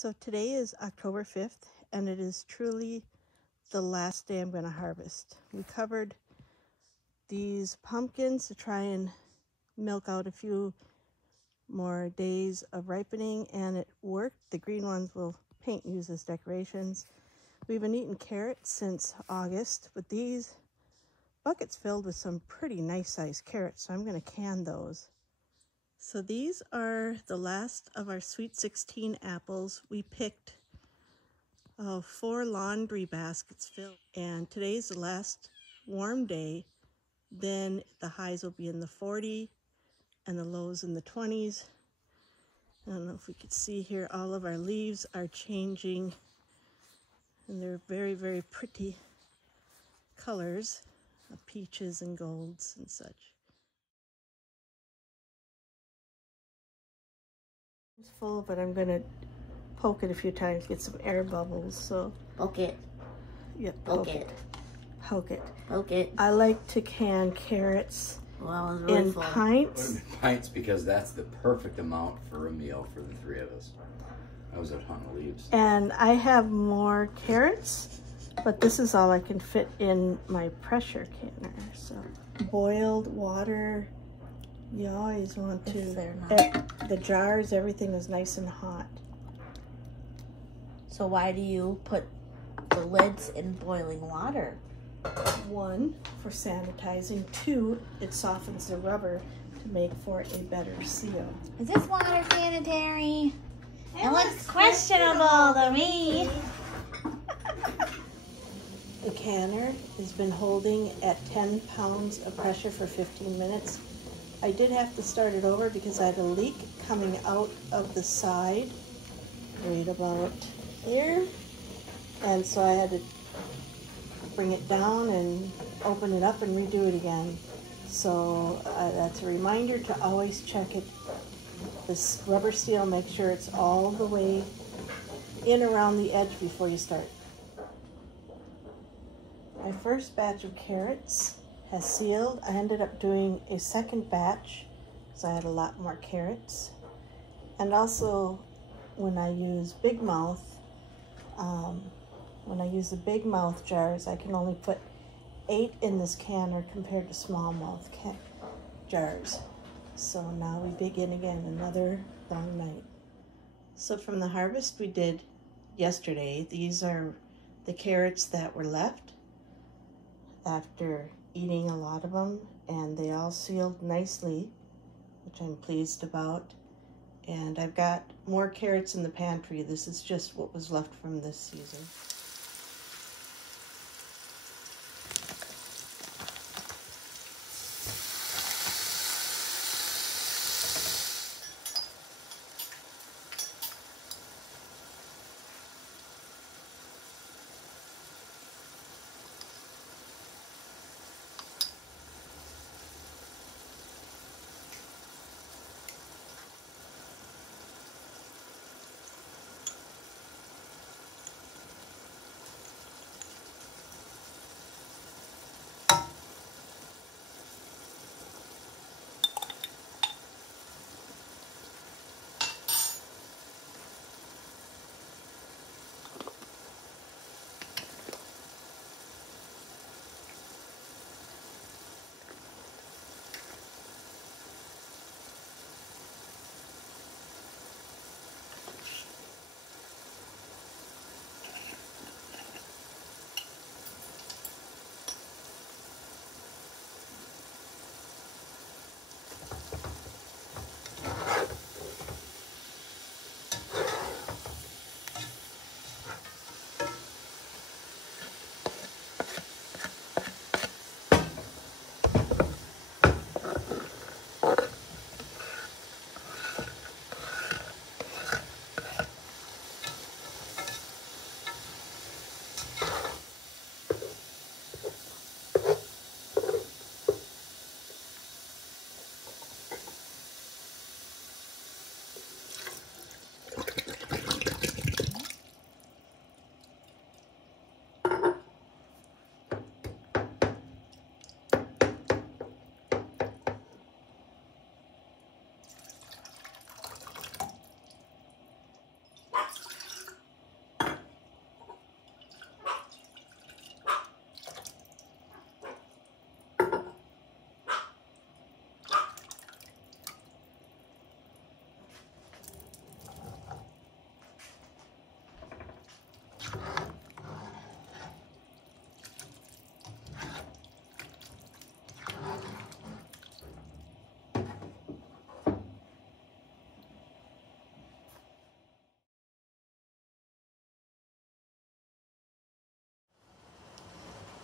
So today is October 5th, and it is truly the last day I'm going to harvest. We covered these pumpkins to try and milk out a few more days of ripening, and it worked. The green ones will paint and use as decorations. We've been eating carrots since August, but these buckets filled with some pretty nice sized carrots, so I'm going to can those. So these are the last of our Sweet 16 apples. We picked 4 laundry baskets filled, and today's the last warm day. Then the highs will be in the 40 and the lows in the 20s. I don't know if we could see here, all of our leaves are changing, and they're very, very pretty colors of peaches and golds and such. It's full, but I'm gonna poke it a few times, get some air bubbles. So poke it. Yeah, poke it. Poke it. Poke it. I like to can carrots in pints. In pints, because that's the perfect amount for a meal for the 3 of us. That was a ton of leaves. And I have more carrots, but this is all I can fit in my pressure canner. So boiled water, you always want to, the jars, everything is nice and hot. So why do you put the lids in boiling water? 1, for sanitizing. 2, it softens the rubber to make for a better seal. Is this water sanitary? It looks questionable to me. The canner has been holding at 10 pounds of pressure for 15 minutes. I did have to start it over because I had a leak coming out of the side, right about here. And so I had to bring it down and open it up and redo it again. So that's a reminder to always check it. This rubber seal, make sure it's all the way in around the edge before you start. My first batch of carrots has sealed. I ended up doing a second batch because I had a lot more carrots. And also, when I use big mouth, when I use the big mouth jars, I can only put 8 in this canner compared to small mouth jars. So now we begin again, another long night. So from the harvest we did yesterday, these are the carrots that were left after eating a lot of them, and they all sealed nicely, which I'm pleased about. And I've got more carrots in the pantry. This is just what was left from this season.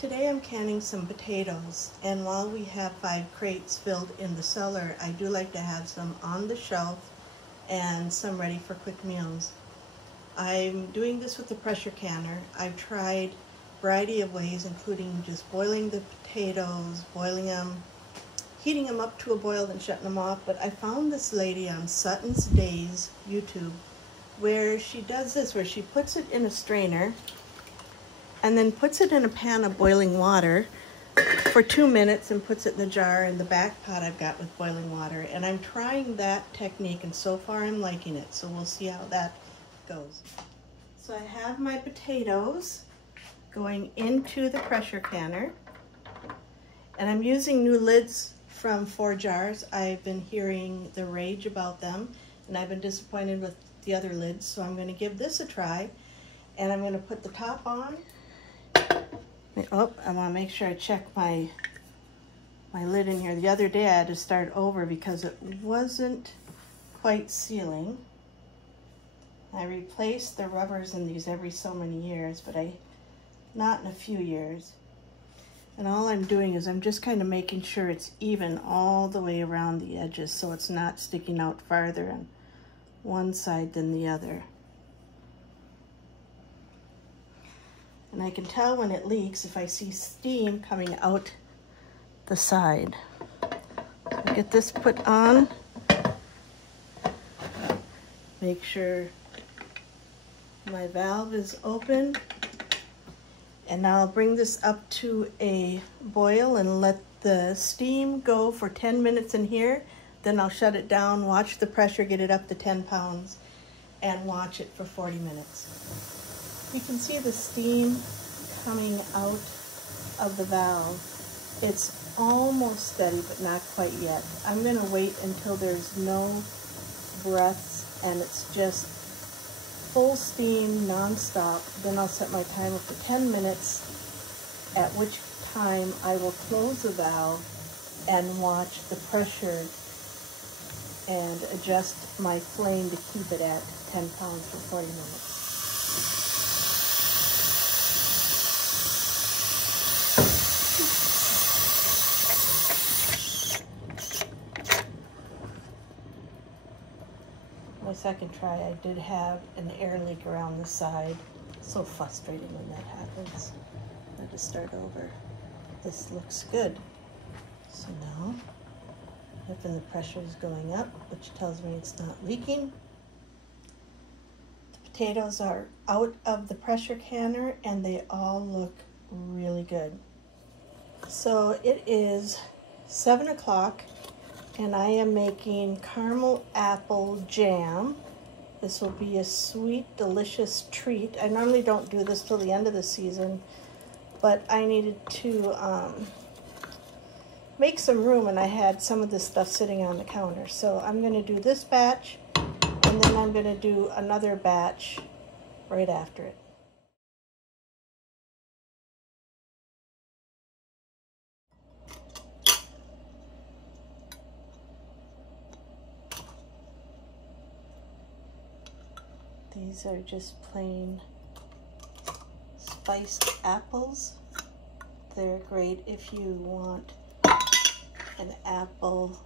Today I'm canning some potatoes, and while we have 5 crates filled in the cellar, I do like to have some on the shelf and some ready for quick meals. I'm doing this with the pressure canner. I've tried a variety of ways, including just boiling the potatoes, boiling them, heating them up to a boil and shutting them off, but I found this lady on Sutton's Days YouTube where she does this, where she puts it in a strainer and then puts it in a pan of boiling water for 2 minutes and puts it in the jar in the back pot I've got with boiling water. And I'm trying that technique, and so far I'm liking it, so we'll see how that goes. So I have my potatoes going into the pressure canner, and I'm using new lids from 4 Jars. I've been hearing the rage about them, and I've been disappointed with the other lids, so I'm going to give this a try. And I'm going to put the top on. Oh, I want to make sure I check my lid in here. The other day I had to start over because it wasn't quite sealing. I replaced the rubbers in these every so many years, but not in a few years. And all I'm doing is I'm just kind of making sure it's even all the way around the edges so it's not sticking out farther on one side than the other. And I can tell when it leaks if I see steam coming out the side. So I get this put on. Make sure my valve is open. And now I'll bring this up to a boil and let the steam go for 10 minutes in here. Then I'll shut it down, watch the pressure, get it up to 10 pounds, and watch it for 40 minutes. You can see the steam coming out of the valve. It's almost steady, but not quite yet. I'm going to wait until there's no breaths and it's just full steam, non-stop. Then I'll set my timer for 10 minutes, at which time I will close the valve and watch the pressure and adjust my flame to keep it at 10 pounds for 40 minutes. My second try, I did have an air leak around the side. So frustrating when that happens. I had to start over. This looks good. So now, hoping the pressure is going up, which tells me it's not leaking. The potatoes are out of the pressure canner and they all look really good. So it is 7 o'clock. And I am making caramel apple jam. This will be a sweet, delicious treat. I normally don't do this till the end of the season, but I needed to make some room, and I had some of this stuff sitting on the counter. So I'm going to do this batch, and then I'm going to do another batch right after it. These are just plain spiced apples. They're great if you want an apple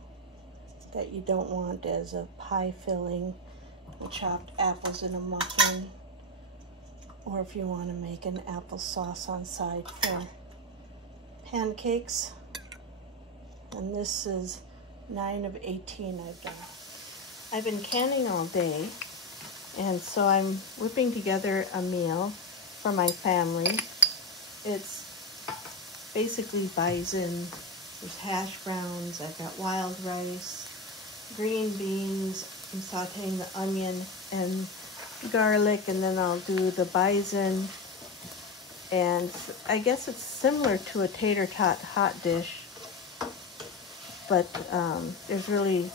that you don't want as a pie filling, chopped apples in a muffin, or if you want to make an applesauce on side for pancakes. And this is 9 of 18 I've done. I've been canning all day. And so I'm whipping together a meal for my family. It's basically bison. There's hash browns. I've got wild rice, green beans. I'm sauteing the onion and garlic, and then I'll do the bison. And I guess it's similar to a tater tot hot dish, but there's really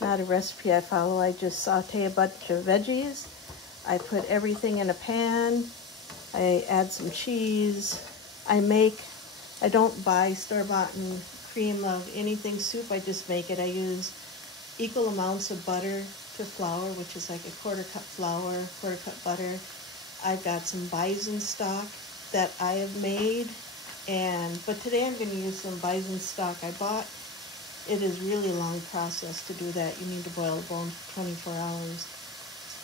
not a recipe I follow. I just saute a bunch of veggies. I put everything in a pan. I add some cheese. I don't buy store-bought cream of anything soup. I just make it. I use equal amounts of butter to flour, which is like a 1/4 cup flour, 1/4 cup butter. I've got some bison stock that I have made But today I'm going to use some bison stock I bought. It is really a long process to do that. You need to boil the bone for 24 hours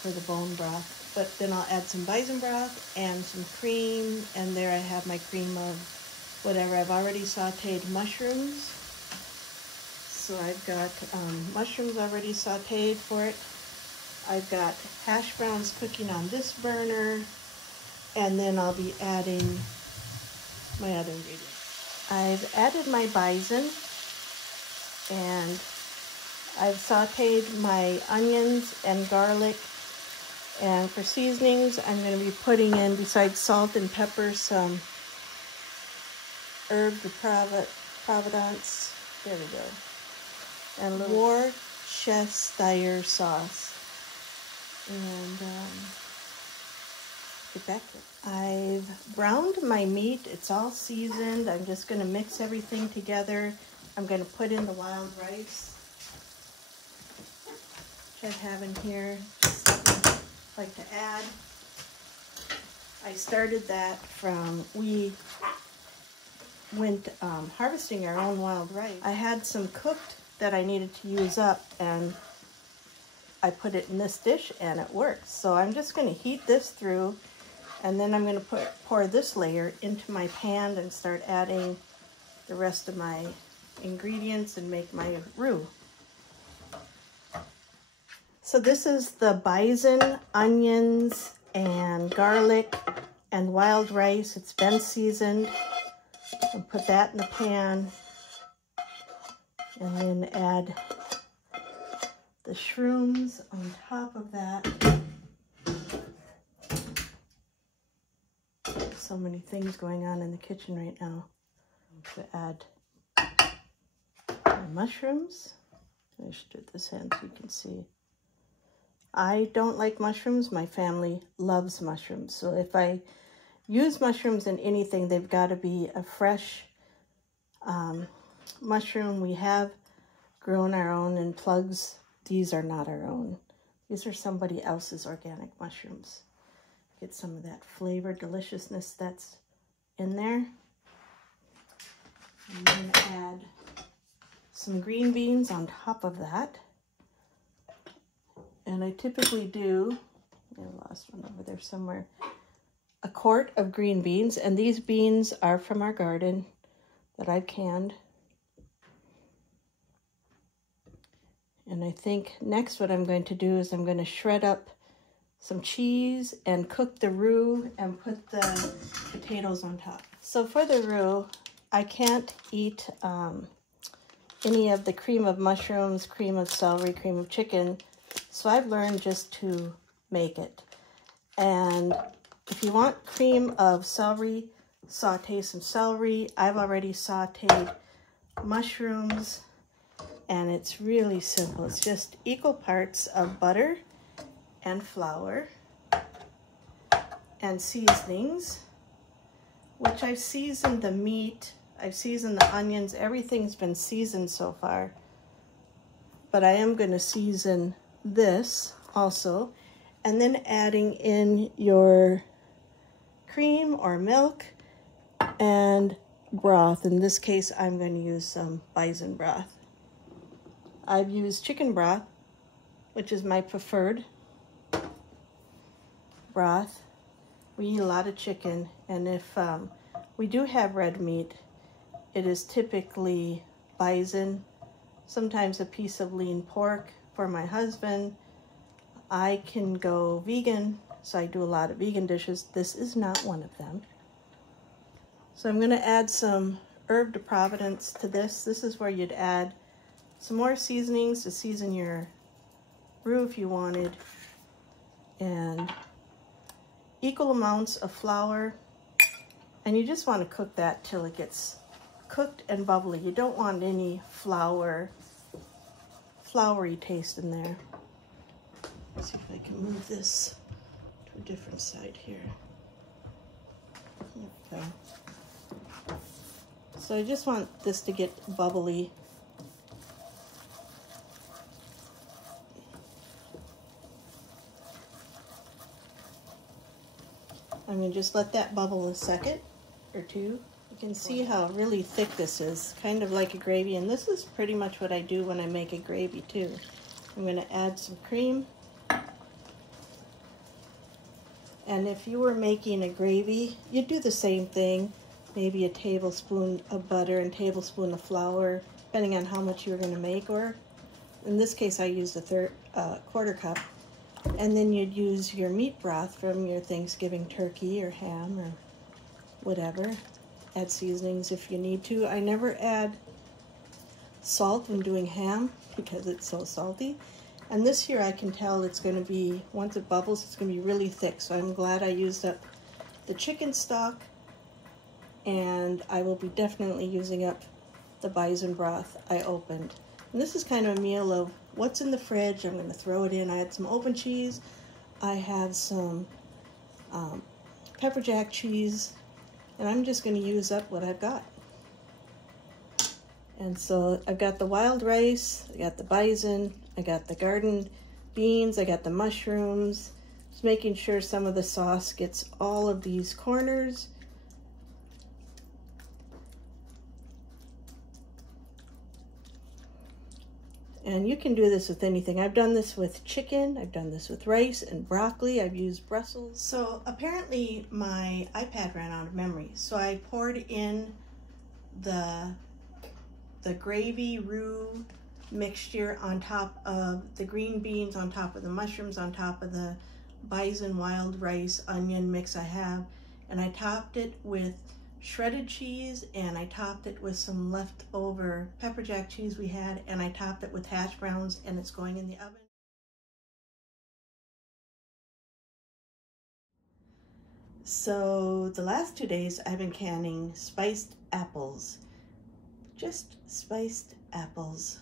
for the bone broth. But then I'll add some bison broth and some cream, and there I have my cream of whatever. I've already sauteed mushrooms. So I've got mushrooms already sauteed for it. I've got hash browns cooking on this burner, and then I'll be adding my other ingredients. I've added my bison, and I've sauteed my onions and garlic. And for seasonings, I'm going to be putting in, besides salt and pepper, some herb de Providence. There we go. And a little Worcestershire sauce. And get back to it. I've browned my meat. It's all seasoned. I'm just going to mix everything together. I'm going to put in the wild rice, which I have in here. Just something I like to add. I started that from, we went harvesting our own wild rice. I had some cooked that I needed to use up, and I put it in this dish and it works. So I'm just going to heat this through, and then I'm going to pour this layer into my pan and start adding the rest of my ingredients and make my roux. So this is the bison, onions, and garlic, and wild rice. It's been seasoned. I'll put that in the pan, and then add the shrooms on top of that. So many things going on in the kitchen right now. To add my mushrooms. I should do this hand so you can see. I don't like mushrooms. My family loves mushrooms. So if I use mushrooms in anything, they've got to be a fresh mushroom. We have grown our own in plugs. These are not our own. These are somebody else's organic mushrooms. Get some of that flavor, deliciousness that's in there. I'm going to add some green beans on top of that. And I typically do, I lost one over there somewhere, a quart of green beans. And these beans are from our garden that I've canned. And I think next what I'm going to do is I'm going to shred up some cheese and cook the roux and put the potatoes on top. So for the roux, I can't eat any of the cream of mushrooms, cream of celery, cream of chicken. So I've learned just to make it. And if you want cream of celery, saute some celery. I've already sauteed mushrooms, and it's really simple. It's just equal parts of butter and flour and seasonings, which I've seasoned the meat, I've seasoned the onions. Everything's been seasoned so far, but I am going to season this also, and then adding in your cream or milk and broth. In this case, I'm going to use some bison broth. I've used chicken broth, which is my preferred broth. We eat a lot of chicken, and if we do have red meat, it is typically bison, sometimes a piece of lean pork. For my husband, I can go vegan, so I do a lot of vegan dishes. This is not one of them. So I'm going to add some herb de Providence to this. This is where you'd add some more seasonings to season your roux if you wanted, and equal amounts of flour, and you just want to cook that till it gets cooked and bubbly. You don't want any flowery taste in there. Let's see if I can move this to a different side here. There we go. So I just want this to get bubbly. I'm going to just let that bubble a second or two. You can see how really thick this is, kind of like a gravy, and this is pretty much what I do when I make a gravy too. I'm going to add some cream. And if you were making a gravy, you'd do the same thing. Maybe a tablespoon of butter and tablespoon of flour, depending on how much you were going to make. Or in this case, I used a quarter cup. And then you'd use your meat broth from your Thanksgiving turkey or ham or whatever. Add seasonings if you need to. I never add salt when doing ham because it's so salty. And this here I can tell it's going to be, once it bubbles, it's going to be really thick. So I'm glad I used up the chicken stock, and I will be definitely using up the bison broth I opened. And this is kind of a meal of what's in the fridge. I'm going to throw it in. I had some open cheese. I have some pepper jack cheese, and I'm just going to use up what I've got. And so I've got the wild rice, I got the bison, I got the garden beans, I got the mushrooms. Just making sure some of the sauce gets all of these corners. And you can do this with anything. I've done this with chicken, I've done this with rice and broccoli, I've used Brussels. So apparently my iPad ran out of memory, so I poured in the gravy roux mixture on top of the green beans, on top of the mushrooms, on top of the bison wild rice onion mix I have, and I topped it with shredded cheese, and I topped it with some leftover pepper jack cheese we had, and I topped it with hash browns, and it's going in the oven. So the last 2 days I've been canning spiced apples. Just spiced apples.